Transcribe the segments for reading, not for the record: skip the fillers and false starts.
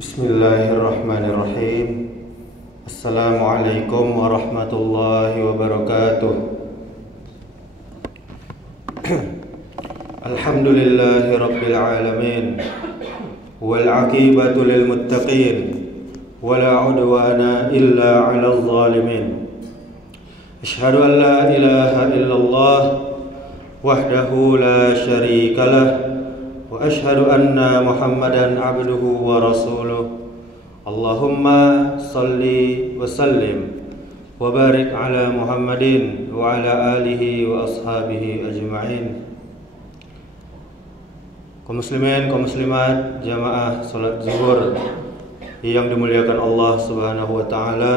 Bismillahirrahmanirrahim. Assalamualaikum warahmatullahi wabarakatuh. Alhamdulillahi rabbil alamin, wal aqibatu lil muttaqin, wala udwana illa 'alal zalimin. Asyhadu an la ilaha illallah wahdahu la syarika lah, wa asyhadu anna Muhammadan abduhu wa rasuluh. Allahumma salli wa sallim wa barik ala Muhammadin wa ala alihi wa ashabihi ajma'in. Kaum muslimin, kaum muslimat, jamaah salat zuhur yang dimuliakan Allah Subhanahu wa taala.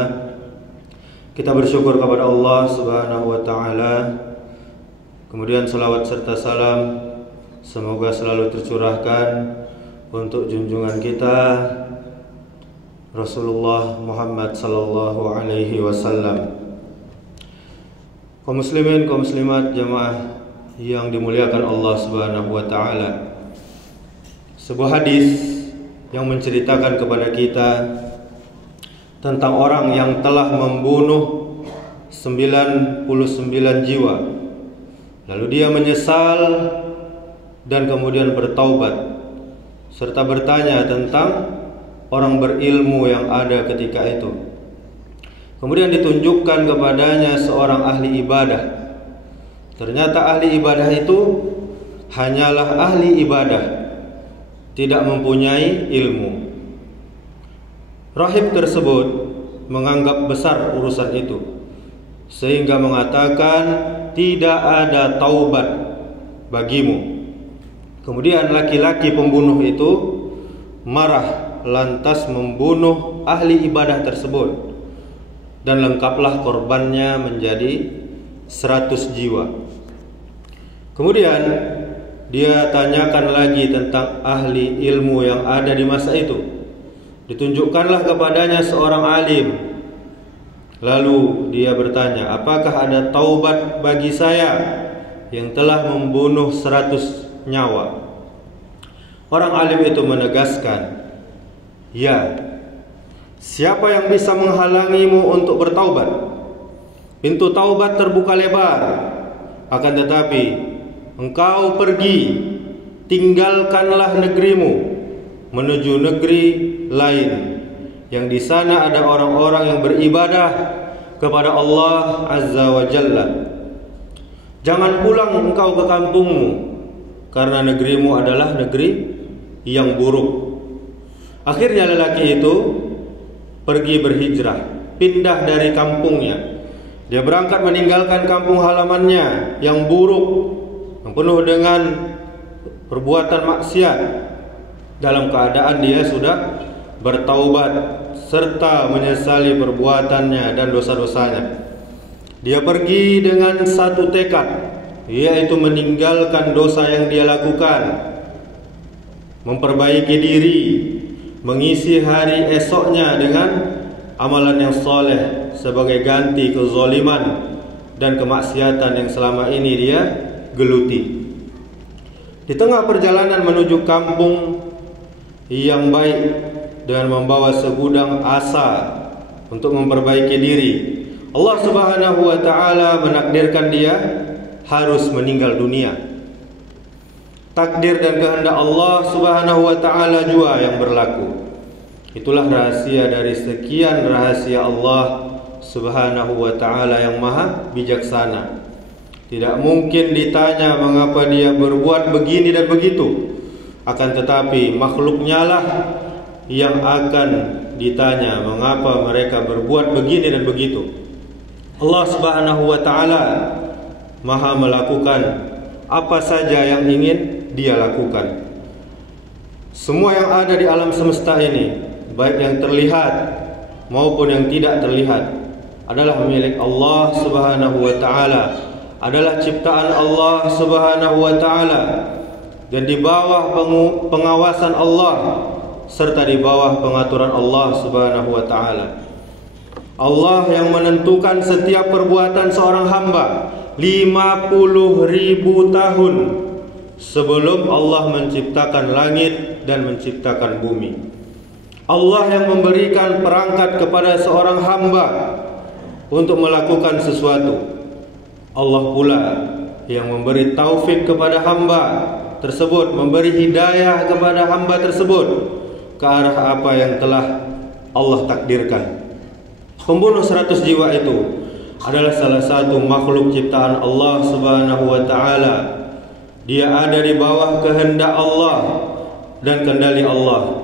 Kita bersyukur kepada Allah Subhanahu wa taala. Kemudian salawat serta salam semoga selalu tercurahkan untuk junjungan kita Rasulullah Muhammad sallallahu alaihi wasallam. Kaum muslimin, kaum muslimat, jamaah yang dimuliakan Allah Subhanahu wa taala. Sebuah hadis yang menceritakan kepada kita tentang orang yang telah membunuh 99 jiwa. Lalu dia menyesal dan kemudian bertaubat serta bertanya tentang orang berilmu yang ada ketika itu. Kemudian ditunjukkan kepadanya seorang ahli ibadah. Ternyata ahli ibadah itu hanyalah ahli ibadah, tidak mempunyai ilmu. Rahib tersebut menganggap besar urusan itu sehingga mengatakan tidak ada taubat bagimu. Kemudian laki-laki pembunuh itu marah lantas membunuh ahli ibadah tersebut, dan lengkaplah korbannya menjadi 100 jiwa. Kemudian dia tanyakan lagi tentang ahli ilmu yang ada di masa itu. Ditunjukkanlah kepadanya seorang alim. Lalu dia bertanya, apakah ada taubat bagi saya yang telah membunuh 100 nyawa? Orang alim itu menegaskan, ya, siapa yang bisa menghalangimu untuk bertaubat? Pintu taubat terbuka lebar. Akan tetapi engkau pergi, tinggalkanlah negerimu, menuju negeri lain yang di sana ada orang-orang yang beribadah kepada Allah Azza wa Jalla. Jangan pulang engkau ke kampungmu, karena negerimu adalah negeri yang buruk. Akhirnya lelaki itu pergi berhijrah, pindah dari kampungnya. Dia berangkat meninggalkan kampung halamannya yang buruk, yang penuh dengan perbuatan maksiat, dalam keadaan dia sudah bertaubat serta menyesali perbuatannya dan dosa-dosanya. Dia pergi dengan satu tekad, yaitu meninggalkan dosa yang dia lakukan, memperbaiki diri, mengisi hari esoknya dengan amalan yang soleh sebagai ganti kezaliman dan kemaksiatan yang selama ini dia geluti. Di tengah perjalanan menuju kampung yang baik dengan membawa segudang asa untuk memperbaiki diri, Allah Subhanahu wa taala menakdirkan dia harus meninggal dunia. Takdir dan kehendak Allah Subhanahu wa taala jua yang berlaku. Itulah rahasia dari sekian rahasia Allah Subhanahu wa taala yang maha bijaksana. Tidak mungkin ditanya mengapa dia berbuat begini dan begitu, akan tetapi makhluknya lah yang akan ditanya mengapa mereka berbuat begini dan begitu. Allah Subhanahu wa taala maha melakukan apa saja yang ingin dia lakukan. Semua yang ada di alam semesta ini, baik yang terlihat maupun yang tidak terlihat, adalah milik Allah Subhanahu wa taala, adalah ciptaan Allah Subhanahu wa taala, dan di bawah pengawasan Allah serta di bawah pengaturan Allah Subhanahu wa taala. Allah yang menentukan setiap perbuatan seorang hamba 50.000 tahun sebelum Allah menciptakan langit dan menciptakan bumi. Allah yang memberikan perangkat kepada seorang hamba untuk melakukan sesuatu. Allah pula yang memberi taufik kepada hamba tersebut, memberi hidayah kepada hamba tersebut ke arah apa yang telah Allah takdirkan. Pembunuh 100 jiwa itu adalah salah satu makhluk ciptaan Allah Subhanahu wa taala. Dia ada di bawah kehendak Allah dan kendali Allah.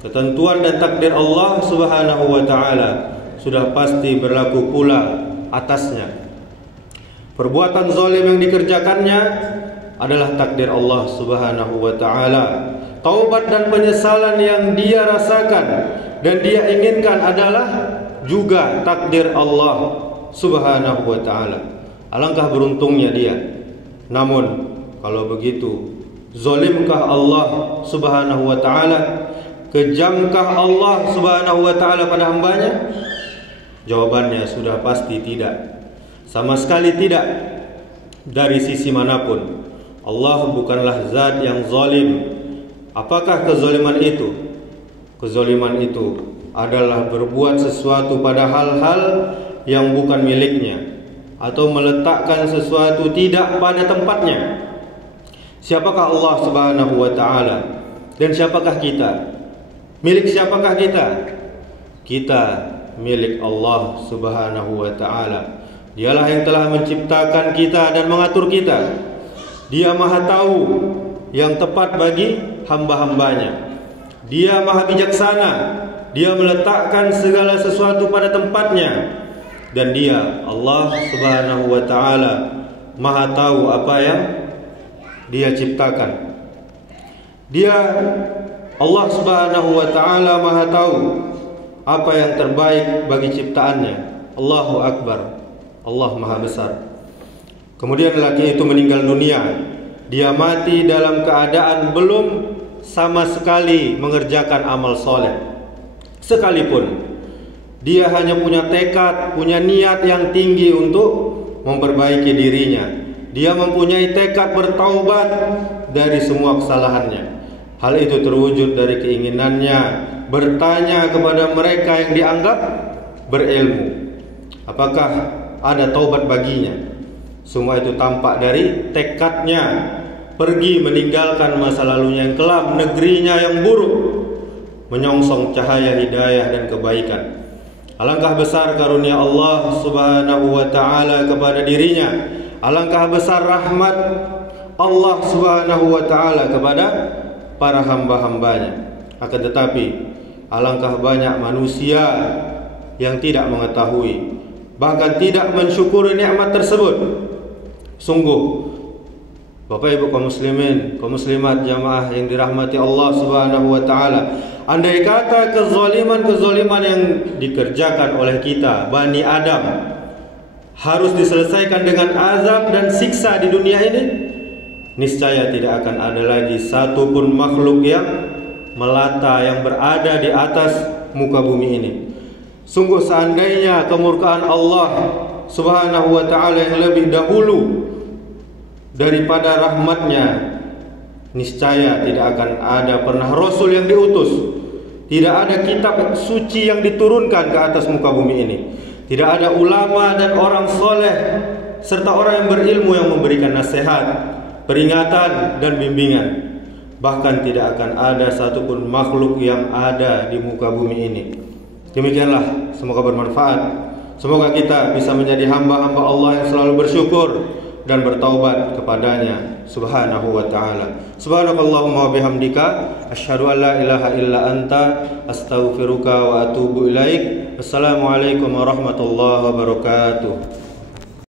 Ketentuan dan takdir Allah Subhanahu wa taala sudah pasti berlaku pula atasnya. Perbuatan zalim yang dikerjakannya adalah takdir Allah Subhanahu wa taala. Taubat dan penyesalan yang dia rasakan dan dia inginkan adalah juga takdir Allah Subhanahu wa ta'ala. Alangkah beruntungnya dia. Namun kalau begitu, zalimkah Allah Subhanahu wa ta'ala? Kejamkah Allah Subhanahu wa ta'ala pada hambanya? Jawabannya sudah pasti tidak. Sama sekali tidak. Dari sisi manapun, Allah bukanlah zat yang zalim. Apakah kezaliman itu? Kezaliman itu adalah berbuat sesuatu pada hal-hal yang bukan miliknya, atau meletakkan sesuatu tidak pada tempatnya. Siapakah Allah Subhanahu wa ta'ala? Dan siapakah kita? Milik siapakah kita? Kita milik Allah Subhanahu wa ta'ala. Dialah yang telah menciptakan kita dan mengatur kita. Dia maha tahu yang tepat bagi hamba-hambanya. Dia maha bijaksana. Dia meletakkan segala sesuatu pada tempatnya. Dan dia, Allah Subhanahu wa ta'ala, maha tahu apa yang dia ciptakan. Dia, Allah Subhanahu wa ta'ala, maha tahu apa yang terbaik bagi ciptaannya. Allahu Akbar. Allah maha besar. Kemudian lelaki itu meninggal dunia. Dia mati dalam keadaan belum sama sekali mengerjakan amal soleh. Sekalipun dia hanya punya tekad, punya niat yang tinggi untuk memperbaiki dirinya. Dia mempunyai tekad bertaubat dari semua kesalahannya. Hal itu terwujud dari keinginannya bertanya kepada mereka yang dianggap berilmu, apakah ada taubat baginya. Semua itu tampak dari tekadnya pergi meninggalkan masa lalunya yang kelam, negerinya yang buruk, menyongsong cahaya hidayah dan kebaikan. Alangkah besar karunia Allah Subhanahu wa ta'ala kepada dirinya. Alangkah besar rahmat Allah Subhanahu wa ta'ala kepada para hamba-hambanya. Akan tetapi alangkah banyak manusia yang tidak mengetahui, bahkan tidak mensyukuri nikmat tersebut. Sungguh Bapak Ibu kaum muslimin, kaum muslimat, jamaah yang dirahmati Allah Subhanahu wa ta'ala, andai kata kezaliman yang dikerjakan oleh kita Bani Adam harus diselesaikan dengan azab dan siksa di dunia ini, niscaya tidak akan ada lagi satu pun makhluk yang melata, yang berada di atas muka bumi ini. Sungguh seandainya kemurkaan Allah Subhanahu wa ta'ala yang lebih dahulu daripada rahmatnya, niscaya tidak akan ada pernah Rasul yang diutus, tidak ada kitab suci yang diturunkan ke atas muka bumi ini, tidak ada ulama dan orang soleh serta orang yang berilmu yang memberikan nasihat, peringatan dan bimbingan. Bahkan tidak akan ada satupun makhluk yang ada di muka bumi ini. Demikianlah, semoga bermanfaat. Semoga kita bisa menjadi hamba-hamba Allah yang selalu bersyukur dan bertaubat kepadanya Subhanahu wa ta'ala. Subhanakallahumma wa bihamdika asyhadu an la ilaha illa anta astaghfiruka wa atubu ilaik. Assalamualaikum warahmatullahi wabarakatuh.